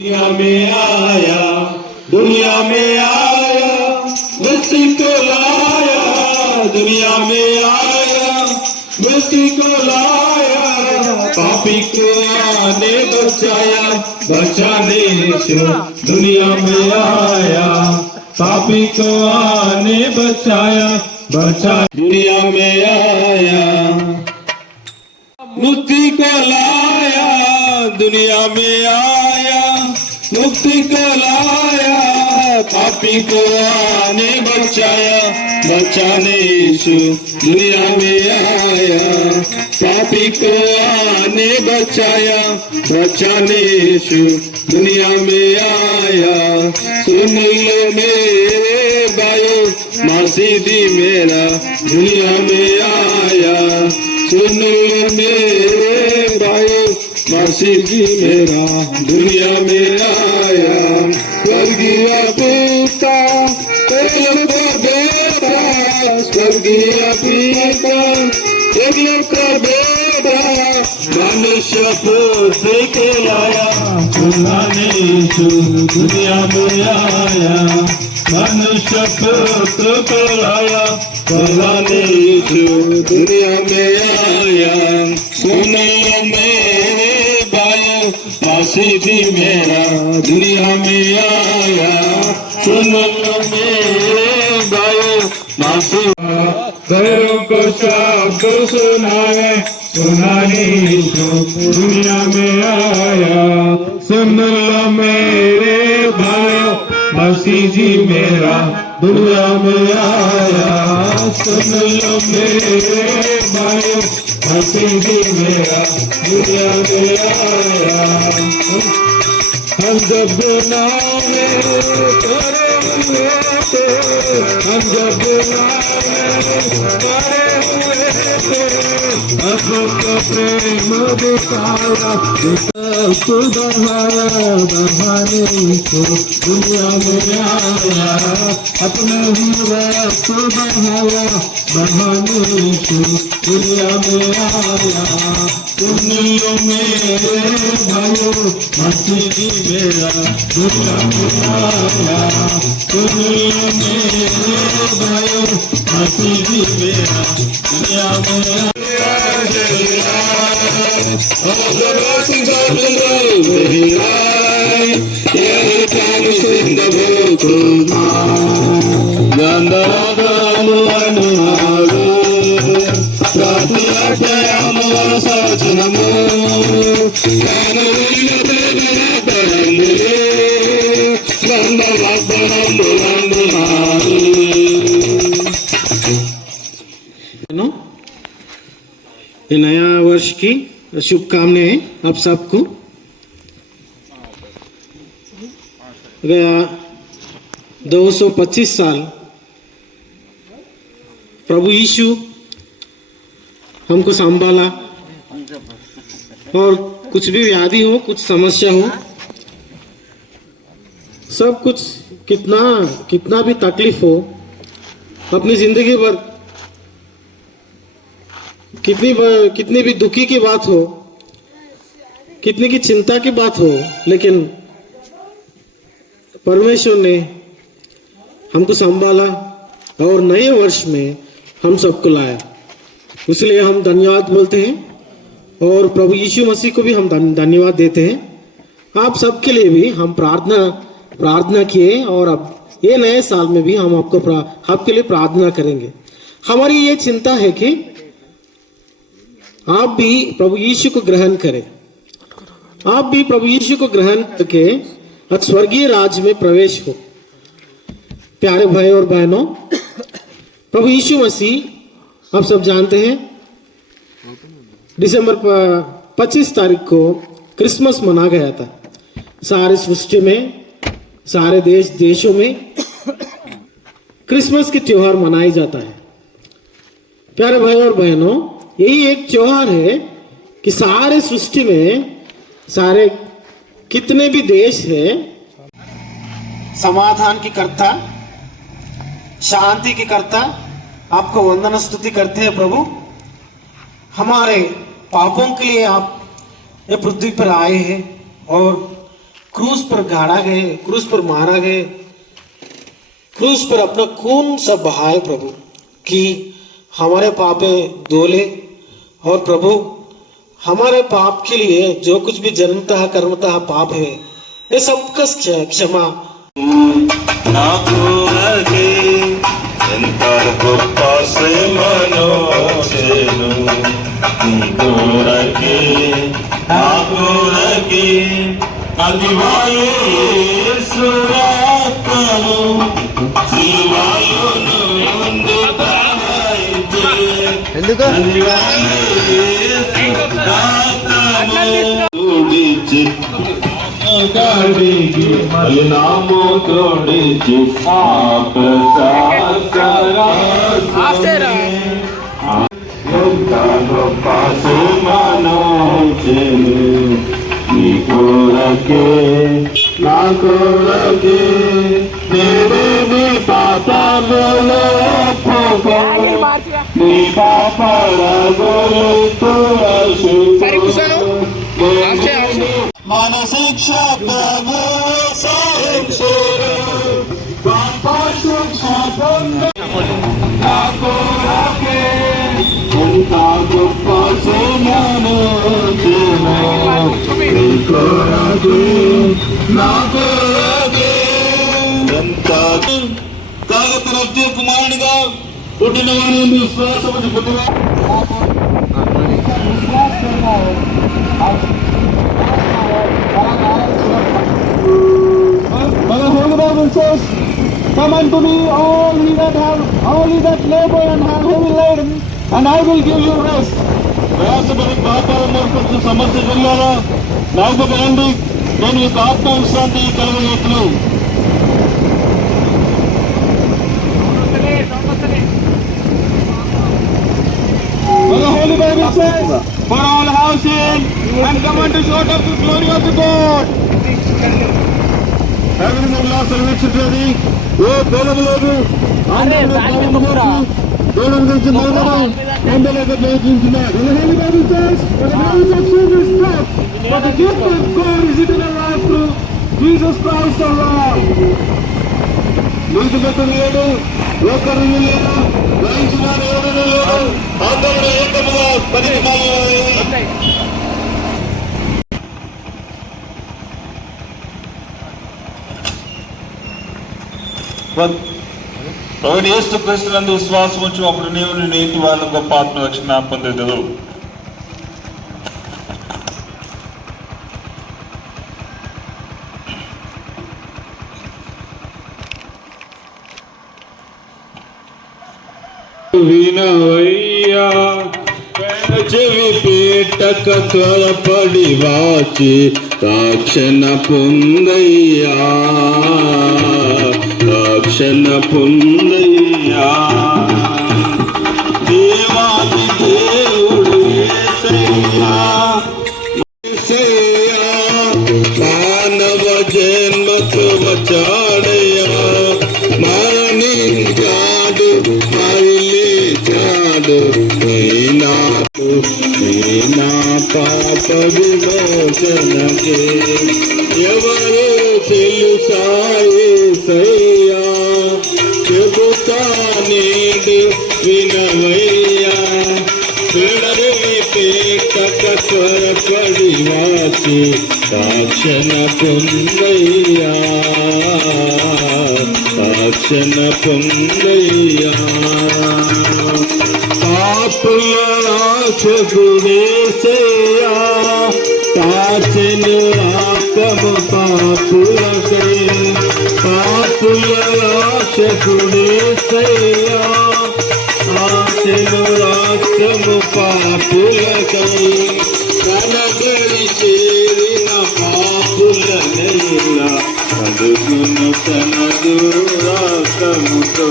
दुनिया में आया, दुनिया में आया, मृत्यु को लाया, दुनिया में आया, मृत्यु को लाया, पापी को आने बचाया, बचाने यीशु दुनिया में आया, पापी को आने बचाया, बचा दुनिया में आया, मुक्ति को लाया, दुनिया में आया, मुक्ति को लाया, पापी को आने बचाया, बचाने यीशु दुनिया में आया, पापी को आने बचाया, बचाने यीशु दुनिया में आया। सुन लो मेरे भाइयों, मसीही मेरा दुनिया में आया, सुन लो मेरे भाइयों, मसीही मेरा दुनिया में आया। स्वर्गीय पिता एक का बेटा, स्वर्गीय पिता एक का बेटा, मनुष्य पुत्र के लाया, सुनाने यीशु दुनिया में आया, मनुष्य पुत्र को लाया, सुनाने यीशु दुनिया में आया। सुन मेरे भाइयों, मसीही मेरा दुनिया में आया, सुन मेरे भाइयों, मसीही गैरों को शब्द सुनाए, सुनाने यीशु दुनिया में आया। सुन लो मेरे भाइयों, मसीही मेरा दुनिया में आया, सुन लो मेरे भाइयों, मसीही मेरा दुनिया में आया। हम जब गुनाह में पड़े हुए थे, हम जब गुनाह में पड़े हुए थे, आपका प्रेम दिखाया, खुदा बहाने को दुनिया में आया, अपने ही वक्त बढ़ाया, बहाने को दुनिया में आया। सुन लो मेरे भाइयों, मसीही मेरा दुनिया में आया, सुन लो मेरे भाइयों, मसीही मेरा दुनिया में आया। ये नया वर्ष की शुभकामनाएं आप सबको। गया 225 साल प्रभु यीशु हमको संभाला, और कुछ भी व्याधि हो, कुछ समस्या हो, सब कुछ कितना भी तकलीफ हो अपनी जिंदगी भर, कितनी भी दुखी की बात हो, कितनी की चिंता की बात हो, लेकिन परमेश्वर ने हमको संभाला और नए वर्ष में हम सबको लाया। इसलिए हम धन्यवाद बोलते हैं और प्रभु यीशु मसीह को भी हम धन्यवाद देते हैं। आप सबके लिए भी हम प्रार्थना किए, और अब ये नए साल में भी हम आपके लिए प्रार्थना करेंगे। हमारी ये चिंता है कि आप भी प्रभु यीशु को ग्रहण करें, आप भी प्रभु यीशु को ग्रहण करके स्वर्गीय राज्य में प्रवेश हो। प्यारे भाई और बहनों, प्रभु यीशु मसीह आप सब जानते हैं, दिसंबर 25 तारीख को क्रिसमस मना गया था। सारे सृष्टि में, सारे देशों में क्रिसमस के त्योहार मनाया जाता है। प्यारे भाई और बहनों, यही एक त्योहार है कि सारे सृष्टि में, सारे कितने भी देश है, समाधान की कर्ता, शांति की कर्ता, आपको वंदन स्तुति करते हैं प्रभु। हमारे पापों के लिए आप ये पृथ्वी पर आए हैं और क्रूस पर गाड़ा गए, क्रूस पर मारा गए, क्रूस पर अपना खून सब बहाए प्रभु कि हमारे पापे धोले। और प्रभु हमारे पाप के लिए जो कुछ भी जन्मतः कर्मतः पाप है ये सबका क्षमा। నాకు రగే ఎంత గొప్ప శ్రమను చేను నీకు రగే నాకు రగే అదివాయే యేసురాత్మను శిలువలో నొందుతాయితే ఎందుకు అదివాయే యేసురాత్మను ఉడిచి गाड़ी नामो तोड़ी आप पास मानो रखे ना को रखे मेरे भी पापा बोलो नी पापा बोलो तो मानसिक शब्द కుమారునిగా పుట్టిన వారి విశ్వాసము పుట్టిన But the Holy Bible says, "Come unto me, all ye that labor and have heavy laden, and I will give you rest." ప్రయాసపడి పాపాలు మోసుకొచ్చిన సమస్య జిల్లాలో నాకు రండి, నేను మీకు ఆత్మ విశ్రాంతి కలుగజేతును. But the Holy Bible says, "For all have sinned and come unto short of the glory of the God." సర్వీక్షించేది ఏ భేదము లేదు, దేవుని గురించి మౌనము అందలేక ప్రయత్నించినాడు. The gift of God is eternal life through Jesus Christ our Lord. నీతిగతులు లేడు, ఒకరు లేడు, గ్రహించిన ఎవరు లేడు, అందరూ ఏకముగా పరిమాణాలు. ప్రవీణ యేసు క్రీస్తునందు విశ్వాసం వచ్చి అప్పుడు నీవు నీతి వాళ్ళ గొప్ప ఆత్మ రక్షణ పొందేదు. వినవయ్యా చెవి పీటక త్వరపడి వాచి రక్షణ పొందయ్యా, రక్షణ పొందయ్యా. దేవాది దేవుడు యేసయ్యా, యేసయ్యా మానవ జన్మకు వచ్చాడయ్యా, మరణించాడు మరిలేచాడు, నా పాప విమోచనకే. ఎవరు తెలుసా యేసయ్యా, చెబుతా నేడు వినవయ్యా, విడరి పేటక త్వరపడి వాచి రక్షణ పొందయ్యా, రక్షణ పొందయ్యా. పాపుల రాక్షసుడేసయ్యా, కాచెను ఆత్మ పాపులకై. పాపుల రాక్షసుడేసయ్యా, కాచెను ఆత్మ పాపులకై. కనబడి చేరిన పాపులనెల్లా కడుగును తన దురాత్మతో.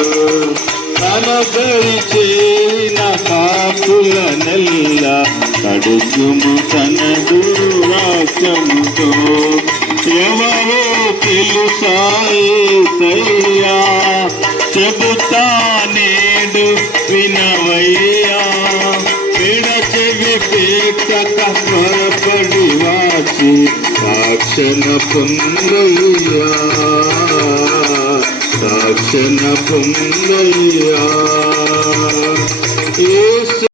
కనబడి చేరిన పాపులనెల్లా కడుగుము తన దురాత్మతో. ఎవరో తెలుసా యేసయ్యా, చెబుతా నేడు వినవయ్యా, విడచెవి పేటక త్వరపడి వాచి రక్షణ పొందయ్యా, రక్షణ పొందయ్యా. యేసు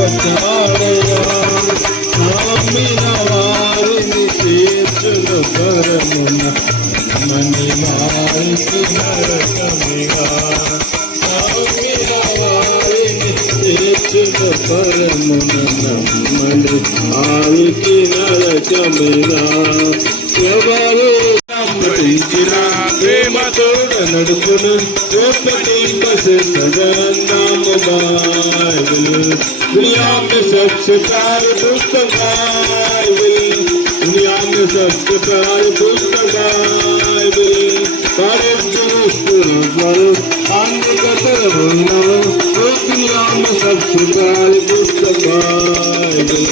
వచ్చాడయ్యా, నమ్మిన వారిని చేర్చును పరమున, నమ్మని వారికి నరకమిగా. నమ్మిన వారిని చేర్చును పరమున, నమ్మని వారికి నరకమిగా. ఎవరు నమ్మటించిన ప్రేమతో నడుపును नाम बाइबल, दुनिया में सबसे प्यारी पुस्तक बाइबल, दुनिया में सबसे प्यारी पुस्तक बाइबल. सारे दुनिया में सबसे प्यारी पुस्तक बाइबल.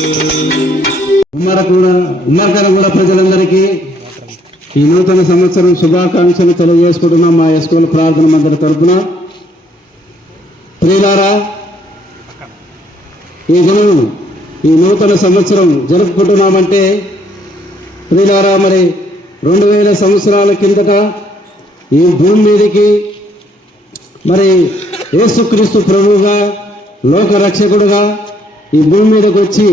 ఉమ్మరకర ప్రజలందరికీ ఈ నూతన సంవత్సరం శుభాకాంక్షలు తెలియజేసుకుంటున్నాం మా ఎస్కోల ప్రార్థన మందిర తరపున. ప్రియులారా, ఈ దినం ఈ నూతన సంవత్సరం జరుపుకుంటున్నామంటే ప్రియులారా, మరి 2000 సంవత్సరాల కిందట ఈ భూమి మీదకి మరి యేసుక్రీస్తు ప్రభువుగా లోక రక్షకుడుగా ఈ భూమి మీదకి వచ్చి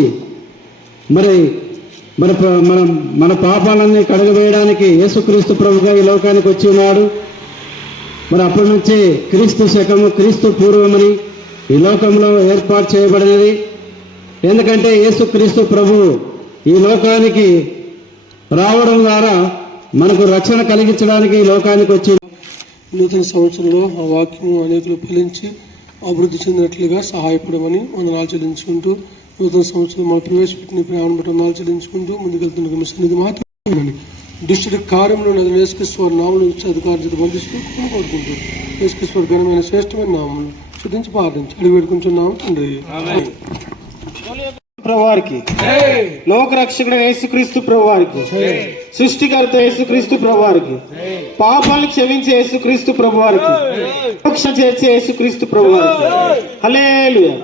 మరి మన మన మన పాపాలన్నీ కడగవేయడానికి యేసుక్రీస్తు ప్రభుగా ఈ లోకానికి వచ్చి ఉన్నాడు. మరి అప్పటి నుంచే క్రీస్తు శకము క్రీస్తు పూర్వమని ఈ లోకంలో ఏర్పాటు చేయబడినది. ఎందుకంటే యేసుక్రీస్తు ప్రభువు ఈ లోకానికి రావడం ద్వారా మనకు రక్షణ కలిగించడానికి ఈ లోకానికి వచ్చి నూతన సంవత్సరంలో ఆ వాక్యము అనేకులు ఫలించి అభివృద్ధి చెందినట్లుగా సహాయపడమని వందనాలు చెల్లించుకుంటూ, నూతన సంవత్సరం మనం ప్రవేశపెట్టిన ప్రేమను బట్టి వందనాలు చెల్లించుకుంటూ ముందుకెళ్తున్న సన్నిధి మాత్రమే దుష్టుడి కార్యంలో యేసుక్రీస్తు నామములు ఇచ్చి అధికారులు బంధిస్తూ కోరుకుంటూ యేసుక్రీస్తు ఘనమైన శ్రేష్టమైన నామములు శుద్ధించి ప్రార్థించి అడిగి పెట్టుకుంటున్నాము తండ్రి. ప్రభువారికి, లోక రక్షకుడైన యేసుక్రీస్తు ప్రభువారికి, సృష్టికర్త యేసుక్రీస్తు ప్రభువారికి, పాపాలను క్షమించే యేసుక్రీస్తు ప్రభువారికి, మోక్ష చేర్చే యేసుక్రీస్తు ప్రభువారికి హల్లెలూయా.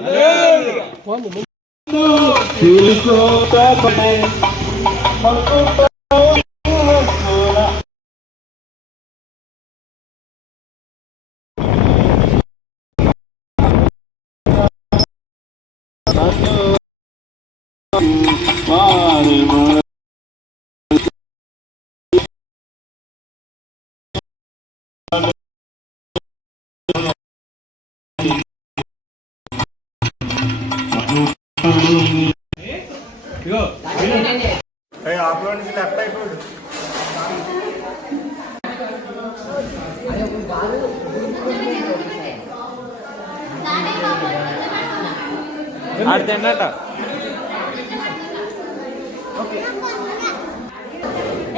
आप लोगों ने लगता है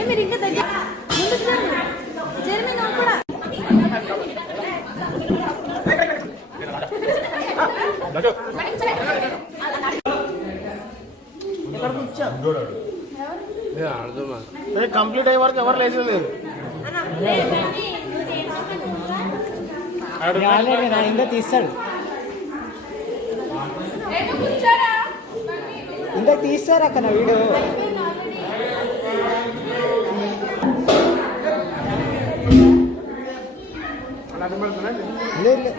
మీరు ఇంకా దగ్గర ముందుకు రండి. జర్మనీ నాకు కూడా కంప్లీట్ అయ్యే వరకు ఎవరు లేచి లేదు. ఇంకా తీస్తాడు, ఇంకా తీస్తారు అక్కడ వీడియో. లేదు